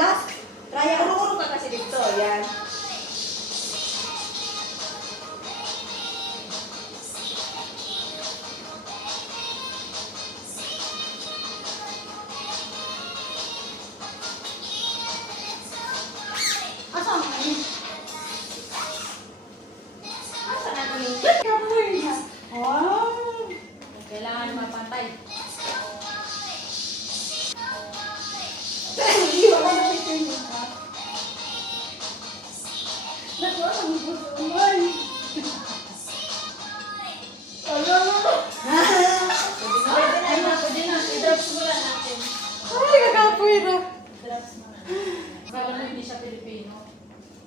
last. Raya, uro-uro ka kasi dito. Yan. Asa ang kanin? Asa na kanin? Kapoy na. Wow. Kailangan mapantay. Hindi, wala na picture niya. Nakuha ang gusto mo. Ay. Pwede na. I-drops mo lang natin. Ay, kakapoy na. I-drops mo lang. Kala mo hindi siya Pilipino.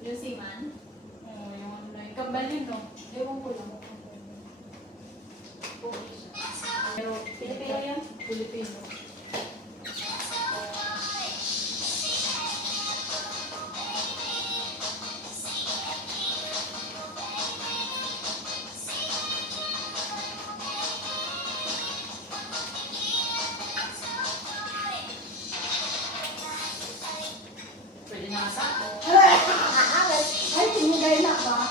Yung seaman. Oo, yung ano na. Yung kambal yun, no? Ewan ko lang. Oo, siya. Pero Pilipino yan? Pilipino. Pwede na ata. Ay, tinugay na ba?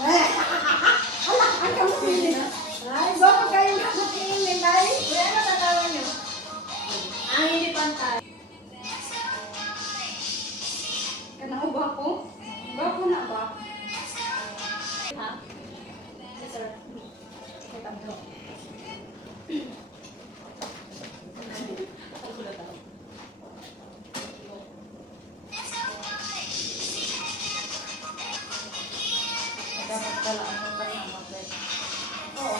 Hala, ang kamuhin. Ay, ba kayo nakakainin, ay? Kaya ano tatawag nyo? Ang hindi pantay. Kanang gwapo? Gwapo na ba? Ha? Yes, sir. Kita mo. Dapat pala ano pa rin ang mabet. Oo.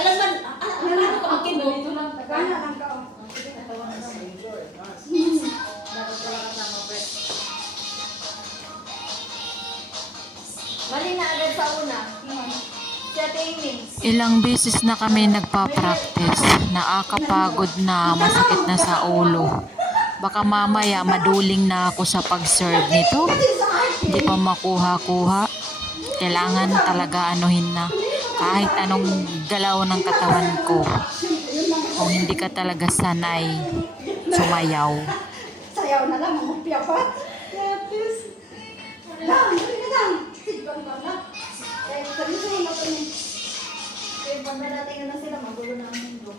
Alam man, alam ko ang kibo. Dito lang, Gana lang ka, oh. Ang sige, natawa na naman. Dapat pala kasama mabet. Mali na agad sa una. Siya tingin. Ilang beses na kami nagpa-practice. Nakakapagod na, masakit na sa ulo. Baka mamaya maduling na ako sa pag-serve nito. Hindi pa makuha-kuha. Kailangan talaga anuhin na kahit anong galaw ng katawan ko. Kung hindi ka talaga sanay sumayaw. Sayaw na lang, mamupya pa. Yes. Lang, dali na lang. Sigpang ka na. Kaya sabi sa'yo na ito niya. Kaya pag narating na sila, magulo na ang mundo.